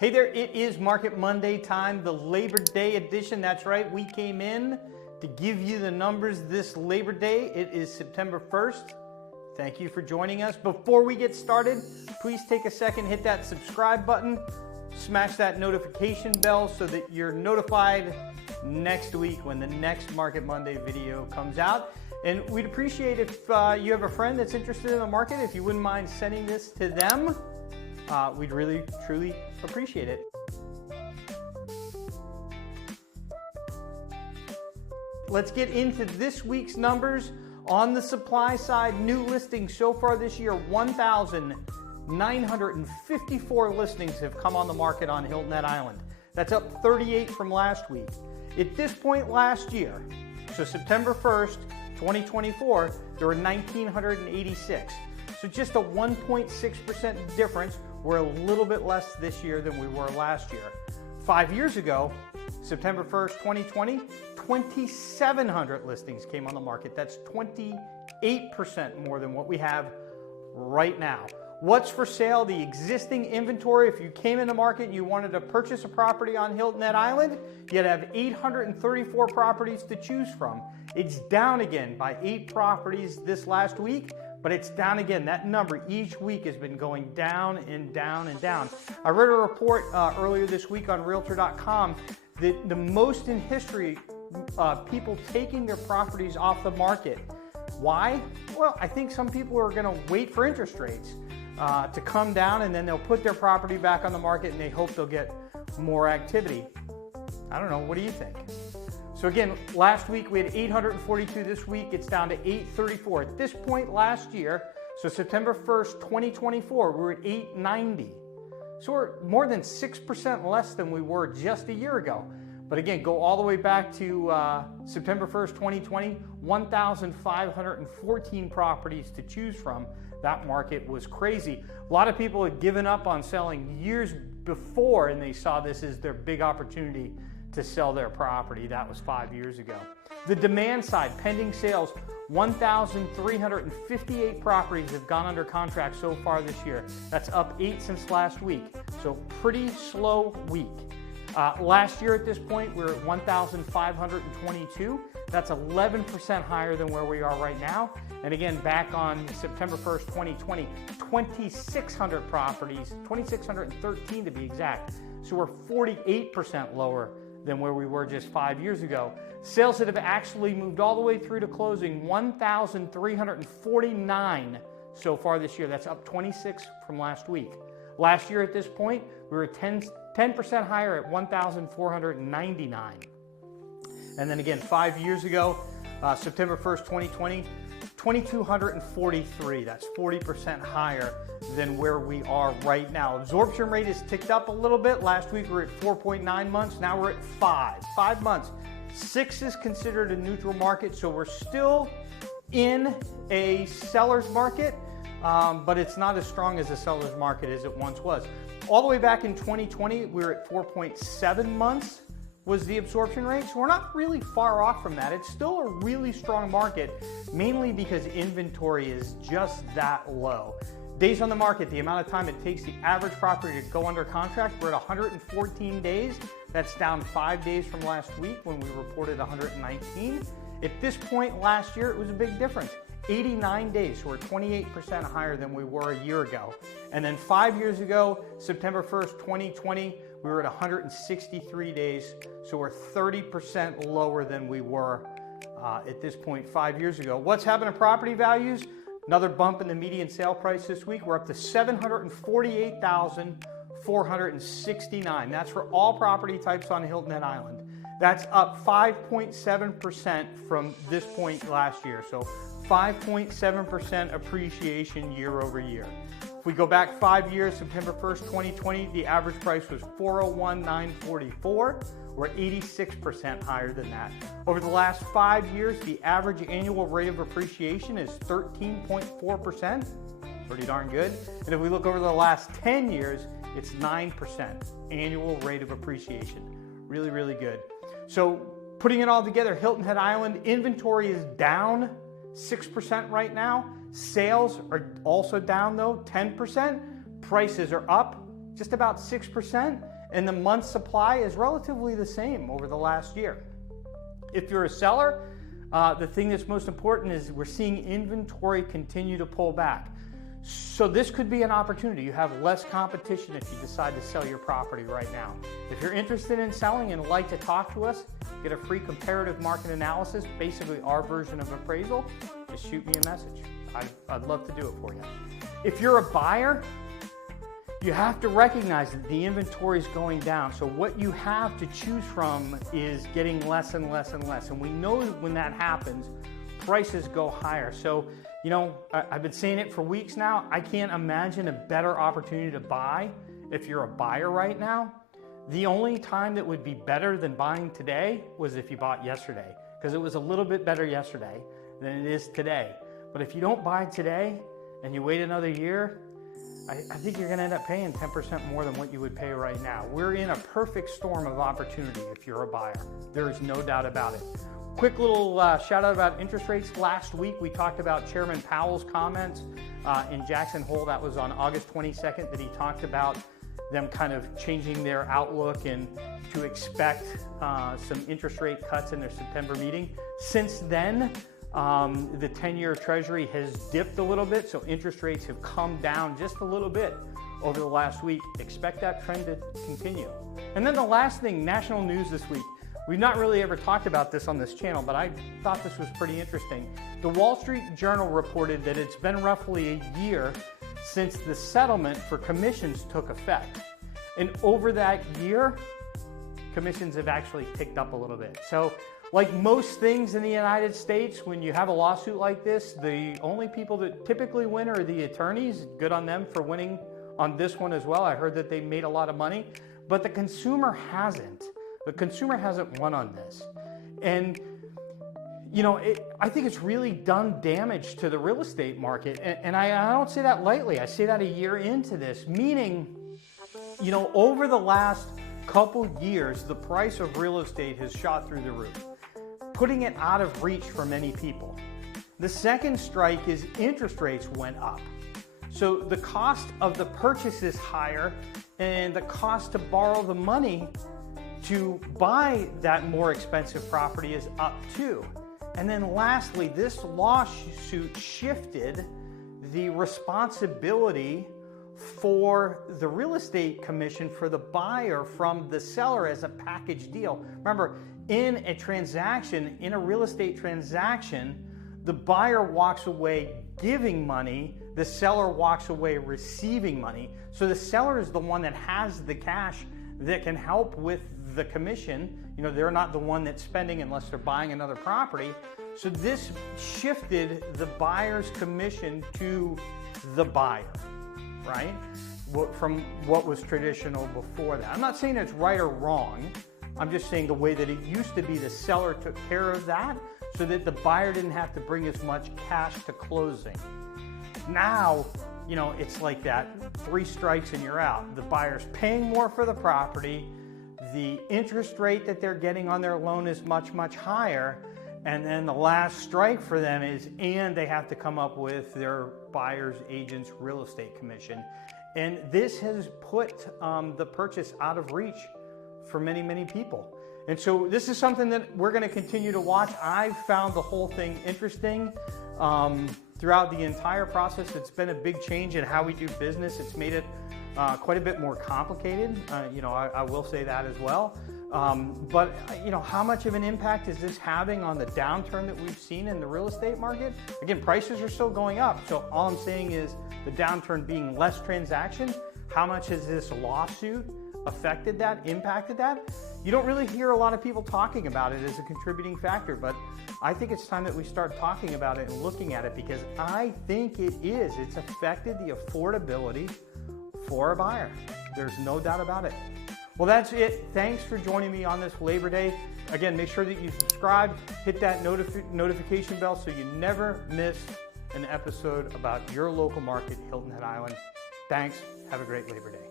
Hey there, it is Market Monday time, the Labor Day edition. That's right, we came in to give you the numbers this Labor Day. It is September 1st. Thank you for joining us. Before we get started, please take a second, hit that subscribe button, smash that notification bell so that you're notified next week when the next Market Monday video comes out. And we'd appreciate if you have a friend that's interested in the market, if you wouldn't mind sending this to them. We'd really, truly appreciate it. Let's get into this week's numbers. On the supply side, new listings so far this year, 1,954 listings have come on the market on Hilton Head Island. That's up 38 from last week. At this point last year, so September 1st, 2024, there were 1,986. So just a 1.6% difference. We're a little bit less this year than we were last year. 5 years ago, September 1st, 2020, 2,700 listings came on the market. That's 28% more than what we have right now. What's for sale? The existing inventory. If you came in the market and you wanted to purchase a property on Hilton Head Island, you'd have 834 properties to choose from. It's down again by 8 properties this last week, but it's down again. That number each week has been going down and down and down. I read a report earlier this week on Realtor.com that the most in history people taking their properties off the market. Why? Well, I think some people are going to wait for interest rates to come down, and then they'll put their property back on the market and they hope they'll get more activity. I don't know. What do you think? So again, last week we had 842. This week it's down to 834. At this point last year, so September 1st, 2024, we were at 890. So we're more than 6% less than we were just a year ago. But again, go all the way back to September 1st, 2020, 1,514 properties to choose from. That market was crazy. A lot of people had given up on selling years before, and they saw this as their big opportunity to sell their property. That was 5 years ago. The demand side, pending sales, 1,358 properties have gone under contract so far this year. That's up 8 since last week. So pretty slow week. Last year at this point, we were at 1,522. That's 11% higher than where we are right now. And again, back on September 1st, 2020, 2,600 properties, 2,613 to be exact. So we're 48% lower than where we were just 5 years ago. Sales that have actually moved all the way through to closing, 1,349 so far this year. That's up 26 from last week. Last year at this point, we were 10% higher at 1,499. And then again, 5 years ago, September 1st, 2020, 2,243. That's 40% higher than where we are right now. Absorption rate has ticked up a little bit. Last week we were at 4.9 months. Now we're at 5 months. 6 is considered a neutral market, so we're still in a seller's market, but it's not as strong as a seller's market as it once was. All the way back in 2020, we were at 4.7 months was the absorption rate. So we're not really far off from that. It's still a really strong market, mainly because inventory is just that low. Days on the market, the amount of time it takes the average property to go under contract, we're at 114 days. That's down 5 days from last week when we reported 119. At this point last year, it was a big difference. 89 days, so we're 28% higher than we were a year ago. And then 5 years ago, September 1st, 2020, we were at 163 days, so we're 30% lower than we were at this point 5 years ago. What's happened to property values? Another bump in the median sale price this week. We're up to $748,469. That's for all property types on Hilton Head Island. That's up 5.7% from this point last year. So 5.7% appreciation year over year. If we go back 5 years, September 1st, 2020, the average price was $401,944. We're 86% higher than that. Over the last 5 years, the average annual rate of appreciation is 13.4%. Pretty darn good. And if we look over the last 10 years, it's 9% annual rate of appreciation. Really, really good. So putting it all together, Hilton Head Island inventory is down 6% right now. Sales are also down though, 10%. Prices are up just about 6%, and the month's supply is relatively the same over the last year. If you're a seller, the thing that's most important is we're seeing inventory continue to pull back. So this could be an opportunity. You have less competition if you decide to sell your property right now. If you're interested in selling and like to talk to us, get a free comparative market analysis, basically our version of appraisal, just shoot me a message. I'd love to do it for you. If you're a buyer, you have to recognize that the inventory is going down. So what you have to choose from is getting less and less and less. And we know when that happens, prices go higher. So, you know, I've been saying it for weeks now. I can't imagine a better opportunity to buy if you're a buyer right now. The only time that would be better than buying today was if you bought yesterday, because it was a little bit better yesterday than it is today. But if you don't buy today and you wait another year, I think you're gonna end up paying 10% more than what you would pay right now. We're in a perfect storm of opportunity if you're a buyer. There is no doubt about it. Quick little shout out about interest rates. Last week we talked about Chairman Powell's comments in Jackson Hole. That was on August 22nd that he talked about them kind of changing their outlook and to expect some interest rate cuts in their September meeting. Since then, the 10-year Treasury has dipped a little bit, so interest rates have come down just a little bit over the last week. Expect that trend to continue. And then the last thing, national news this week. We've not really ever talked about this on this channel, but I thought this was pretty interesting. The Wall Street Journal reported that it's been roughly a year since the settlement for commissions took effect. And over that year, commissions have actually ticked up a little bit. So like most things in the United States, when you have a lawsuit like this, the only people that typically win are the attorneys. Good on them for winning on this one as well. I heard that they made a lot of money, but the consumer hasn't. The consumer hasn't won on this. And you know, I think it's really done damage to the real estate market. And I don't say that lightly. I say that a year into this, meaning, you know, over the last couple years, the price of real estate has shot through the roof, putting it out of reach for many people. The second strike is interest rates went up. So the cost of the purchase is higher, and the cost to borrow the money to buy that more expensive property is up too. And then lastly, this lawsuit shifted the responsibility for the real estate commission for the buyer from the seller as a package deal. Remember, in a transaction, in a real estate transaction, the buyer walks away giving money, the seller walks away receiving money. So the seller is the one that has the cash that can help with the commission. You know, they're not the one that's spending unless they're buying another property. So this shifted the buyer's commission to the buyer, right? From what was traditional before that. I'm not saying it's right or wrong. I'm just saying the way that it used to be, the seller took care of that so that the buyer didn't have to bring as much cash to closing. Now, you know, it's like that, 3 strikes and you're out. The buyer's paying more for the property. The interest rate that they're getting on their loan is much, much higher. And then the last strike for them is, and they have to come up with their buyer's agent's real estate commission. And this has put the purchase out of reach for many, many people. And so this is something that we're going to continue to watch. I've found the whole thing interesting. Throughout the entire process, it's been a big change in how we do business. It's made it quite a bit more complicated. You know, I will say that as well. But you know, how much of an impact is this having on the downturn that we've seen in the real estate market? Again, prices are still going up. So all I'm saying is the downturn being less transactions. How much has this lawsuit affected that, impacted that? You don't really hear a lot of people talking about it as a contributing factor, but I think it's time that we start talking about it and looking at it, because I think it is. It's affected the affordability for a buyer. There's no doubt about it. Well, that's it. Thanks for joining me on this Labor Day. Again, make sure that you subscribe, hit that notification bell so you never miss an episode about your local market, Hilton Head Island. Thanks. Have a great Labor Day.